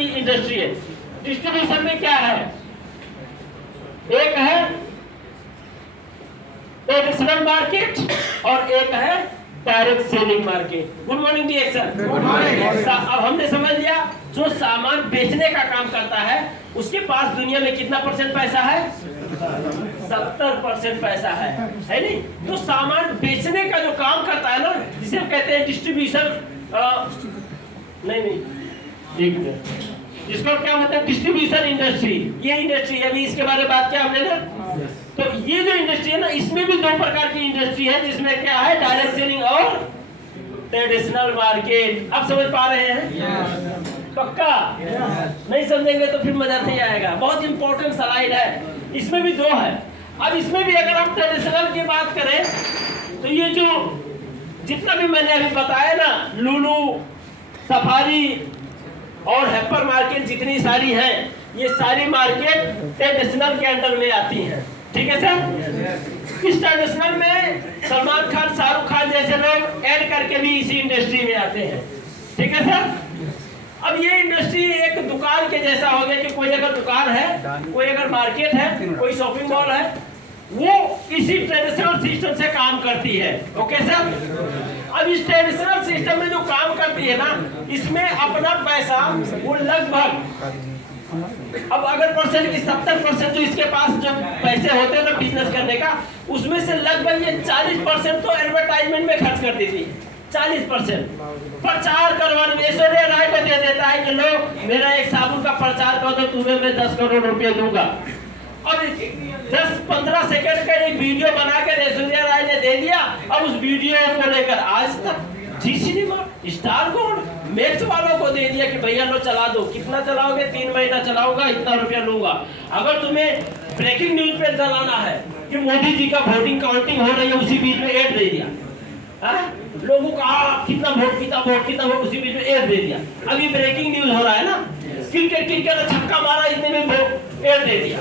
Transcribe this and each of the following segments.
की इंडस्ट्री है। डिस्ट्रीब्यूशन में क्या है, एक है ट्रेडिशनल मार्केट और एक है direct selling market. Good morning D sir. Good morning. अब हमने समझ लिया जो सामान बेचने का काम करता है उसके पास दुनिया में कितना परसेंट पैसा है, 70% पैसा है नहीं? तो सामान बेचने का जो काम करता है ना, जिसे हम कहते हैं डिस्ट्रीब्यूशन, नहीं एक मिनट, इसको क्या मतलब है, डिस्ट्रीब्यूशन इंडस्ट्री। ये इंडस्ट्री अभी इसके बारे में बात किया हमने ना। तो ये जो इंडस्ट्री है ना, इसमें भी दो प्रकार की इंडस्ट्री है, जिसमें क्या है, डायरेक्ट सेलिंग और ट्रेडिशनल मार्केट। आप समझ पा रहे हैं? पक्का? नहीं समझेंगे तो फिर मजा नहीं आएगा। बहुत इंपॉर्टेंट स्लाइड है। इसमें भी दो है। अब इसमें भी अगर हम ट्रेडिशनल की बात करें तो ये जो जितना भी मैंने अभी बताया ना, लुलु, सफारी और हाइपर मार्केट जितनी सारी हैं, ये सारी मार्केट ट्रेडिशनल के अंडर में आती हैं। ठीक है सर? इस ट्रेडिशनल में सलमान खान, शाहरुख खान जैसे लोग ऐड करके भी इसी इंडस्ट्री में आते हैं। ठीक है सर? अब ये इंडस्ट्री एक दुकान के जैसा हो गया कि कोई अगर दुकान है, कोई अगर मार्केट है, कोई शॉपिंग मॉल है, वो इसी ट्रेडिशनल सिस्टम से काम करती है। Okay sir? अब इस ट्रेडिशनल सिस्टम में जो काम करती है ना, इसमें अपना पैसा वो लगभग, अब अगर परसेंट की 70% जो इसके पास जो पैसे होते हैं ना बिजनेस करने का, उसमें से लगभग ये 40% तो एडवर्टाइजमेंट में खर्च कर देती है। 40% प्रचार करवाने में ऐश्वर्या राय को दे देता है कि लो मेरा एक साबुन का प्रचार कर दो, तुम्हें मैं 10 करोड़ रुपए दूंगा। और 10-15 सेकंड का एक वीडियो बनाकर ऐश्वर्या राय ने दे दिया। अब उस वीडियो को लेकर आज तक जी सिनेमा, स्टार गोल्ड, मैक्स वालों को दे दिया कि भैया लो चला दो। कितना चलाओगे? 3 महीना चलाऊंगा, इतना रुपया लूंगा। अगर तुम्हें ब्रेकिंग न्यूज पे चलाना है कि मोदी जी का वोटिंग काउंटिंग हो रही है, उसी बीच में एड दे दिया। लोगों का कितना वोट, उसी बीच में एड दे दिया। अभी ब्रेकिंग न्यूज हो रहा है ना, क्रिकेट छक्का मारा, इतने में वोट एड दे दिया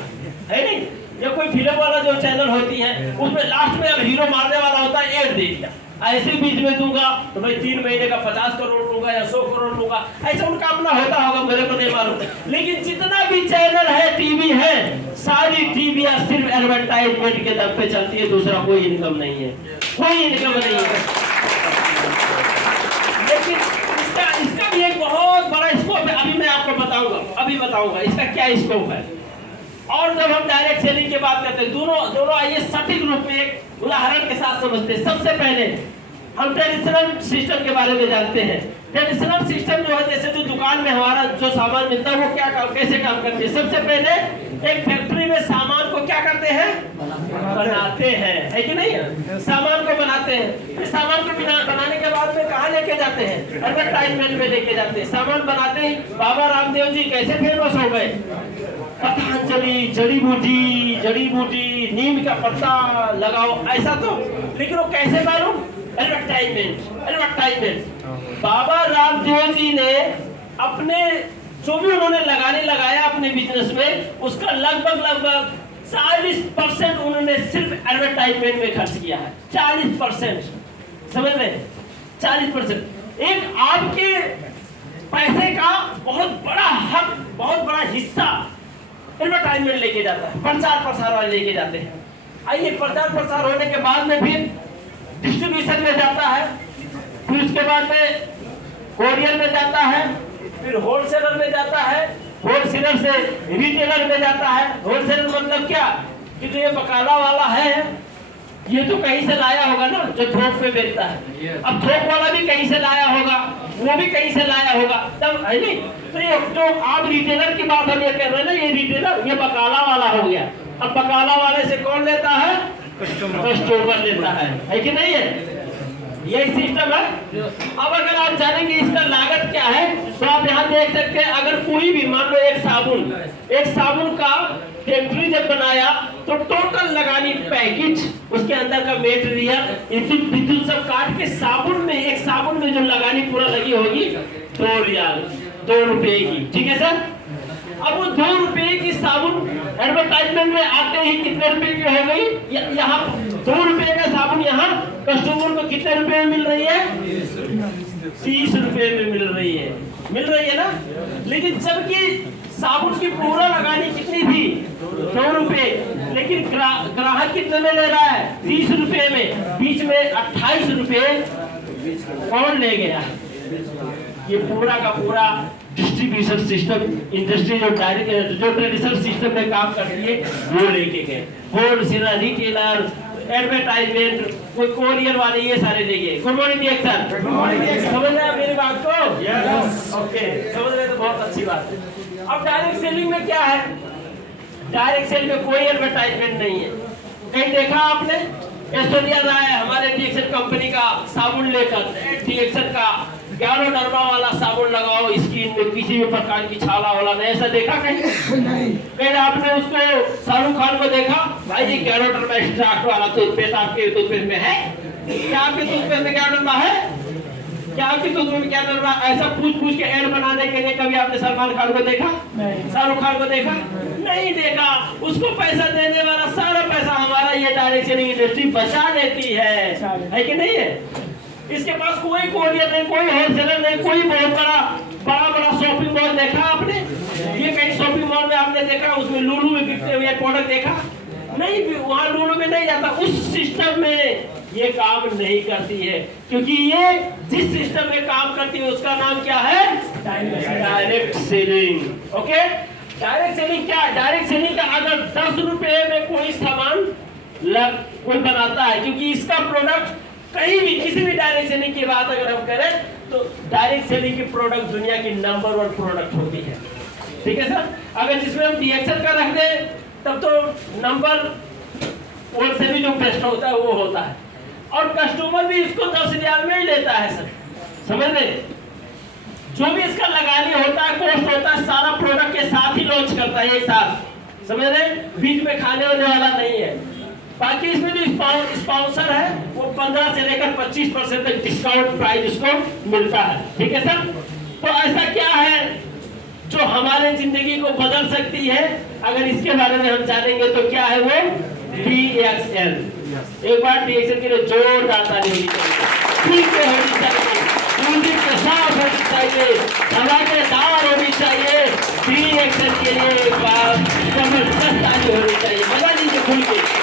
है नहीं? या कोई फिल्म वाला जो चैनल होती है उसमें लास्ट में अब हीरो मारने वाला होता है, एड दे दिया। ऐसे बीच में दूंगा तो भाई 3 महीने का 50 करोड़ लूंगा या 100 करोड़ लूंगा। ऐसा उनका अपना होता होगा, मेरे को नहीं मालूम। लेकिन जितना भी चैनल है, टीवी है, सारी टीवियां सिर्फ एडवर्टाइजमेंट के दम पे चलती है, दूसरा कोई इनकम नहीं है, कोई इनकम नहीं है। लेकिन इसका भी एक बहुत बड़ा स्कोप है। अभी मैं आपको बताऊंगा इसका क्या स्कोप है। और जब हम डायरेक्ट सेलिंग की बात करते हैं, दोनों आइए सटीक रूप में एक उदाहरण के साथ समझते हैं। सबसे पहले हम ट्रेडिशनल सिस्टम के बारे में जानते हैं। ट्रेडिशनल सिस्टम जो है, जैसे जो दुकान में हमारा जो सामान मिलता है वो कैसे काम करते हैं। सबसे पहले एक फैक्ट्री में सामान को क्या करते हैं, बनाते हैं, है कि नहीं? सामान को बनाते हैं। फिर सामान को बनाने के बाद में कहाँ लेके जाते हैं? एडवर्टाइजमेंट में लेके जाते हैं। सामान बनाते ही बाबा रामदेव जी कैसे फेमस हो गए? पतंजलि जड़ी बूटी नीम का पत्ता लगाओ, ऐसा तो। लेकिन वो कैसे मालूम? एडवर्टाइजमेंट। बाबा रामदेव जी ने अपने जो भी उन्होंने लगाया अपने बिजनेस में, उसका लगभग 40% उन्होंने सिर्फ एडवर्टाइजमेंट में खर्च किया है। 40%, समझ रहे? 40%। एक आपके पैसे का बहुत बड़ा हक, बहुत बड़ा हिस्सा एडवर्टाइजमेंट लेके जाता है, प्रचार प्रसार वाले लेके जाते हैं। आइए, प्रचार प्रसार होने के बाद में फिर डिस्ट्रीब्यूशन में जाता है, फिर उसके बाद में कोरियर में जाता है, फिर होलसेलर में जाता है, होलसेलर से रिटेलर में जाता है। होलसेलर मतलब क्या कि जो ये बकाला वाला है, ये तो कहीं से लाया होगा ना, जो थोक पे बेचता है। अब थोक वाला भी कहीं से लाया होगा, वो भी कहीं से लाया होगा, तब है नहीं? तो ये जो आप रिटेलर की बात हम ये कर रहे हैं ना, ये रिटेलर, ये बकाला वाला हो गया। अब बकाला वाले से कौन लेता है? कस्टमर लेता है कि नहीं है? यही सिस्टम है। अब अगर आप जानेंगे इसका लागत क्या है, तो आप यहाँ देख सकते हैं। अगर कोई भी मान लो एक साबुन का फैक्ट्री जब बनाया तो टोटल लगानी पैकेज, उसके अंदर का मेटेरियल, विद्युत सब काट के एक साबुन में जो लगानी पूरा लगी होगी 2 रियाल, 2 रुपए की। ठीक है सर? अब वो 2 रुपए की साबुन एडवर्टाइजमेंट में आते ही कितने रुपए की हो गई? यहाँ 2 रुपए का साबुन यहाँ कस्टमर को कितने रुपए में मिल रही है? 30 रुपए में मिल रही है। मिल रही है ना? लेकिन जबकि साबुन की पूरा लगानी कितनी थी? 2 रुपए, लेकिन ग्राहक कितने में ले रहा है? 30 रुपए में। बीच में 28 रुपए कौन ले गया? ये पूरा का पूरा डिस्ट्रीब्यूशन सिस्टम, इंडस्ट्री जो ट्रेडिशनल सिस्टम में काम करती है वो लेके गए। होलसेलर, रिटेलर, एडवर्टाइजमेंट, कोई कोरियर वाले, ये सारे ले गए। Good morning sir. समझ रहे हैं मेरी बात को? यस। ओके, समझ रहे तो बहुत अच्छी बात है। अब डायरेक्ट सेलिंग में क्या है? डायरेक्ट सेल में कोई एडवर्टाइजमेंट नहीं है। कहीं देखा आपने ऐश्वर्या राय हमारे डीएक्सन कंपनी का साबुन लेकर डीएक्सन का गैरोडर्मा वाला साबुन लगाओ स्किन में, किसी भी प्रकार की छाला वाला नहीं, ऐसा देखा कहीं? नहीं। कहीं आपने उसको शाहरुख खान को देखा भाई ये गैरोडर्मा एक्सट्रैक्ट वाला टूथपेस्ट आपके टूथपेस्ट में है? क्या आपके टूथपेस्ट में गैरोडर्मा है? क्या आपके टूथपेस्ट में गैरोडर्मा? ऐसा पूछ के एड बनाने के लिए कभी आपने सलमान खान को देखा? नहीं। शाहरुख खान को देखा? नहीं देखा। उसको पैसा देने वाला सारा पैसा हमारा ये डायरेक्ट सेलिंग इंडस्ट्री बचा लेती है कि नहीं है? इसके पास कोई कोरियर नहीं, कोई होलसेलर नहीं, कोई बहुत बड़ा शॉपिंग मॉल देखा आपने? ये कहीं शॉपिंग मॉल में आपने देखा उसमें लुलु में बिकते हुए प्रोडक्ट देखा? नहीं, वहाँ लुलु में नहीं जाता। उस सिस्टम में ये काम नहीं करती है, क्योंकि ये जिस सिस्टम में काम करती है उसका नाम क्या है? Direct selling. Okay, direct selling क्या? डायरेक्ट सेलिंग का अगर 10 रुपए में कोई सामान कोई बनाता है, क्योंकि इसका प्रोडक्ट कहीं भी किसी भी डायरेक्ट सेलिंग की बात अगर हम करें तो डायरेक्ट सेलिंग की प्रोडक्ट दुनिया की नंबर 1 प्रोडक्ट होती है। ठीक है सर? अगर जिसमें हम डीएक्सन का रख दें तब तो नंबर 1 से भी जो बेस्ट होता है वो होता है, और कस्टमर भी इसको 10 रियाल में ही लेता है सर। समझ रहे? जो भी इसका लगानी होता है, कॉस्ट होता है, सारा प्रोडक्ट के साथ ही लॉन्च करता है एक साथ। समझ रहे? बीच में खाने होने वाला नहीं है। बाकी इसमें जो स्पॉन्सर है वो 15 से लेकर 25% तक डिस्काउंट प्राइस इसको मिलता है। ठीक है सर? तो ऐसा क्या है जो हमारे जिंदगी को बदल सकती है? अगर इसके बारे में हम जानेंगे तो क्या है वो? DXL। एक बार DXL के लिए जोरदार ताली होनी चाहिए, ठीक होनी चाहिए, म्यूजिक के साथ होनी चाहिए, धमाकेदार होनी चाहिए। DXL के लिए एक बार जबरदस्त ताली होनी चाहिए। मजा लीजिए खुल के।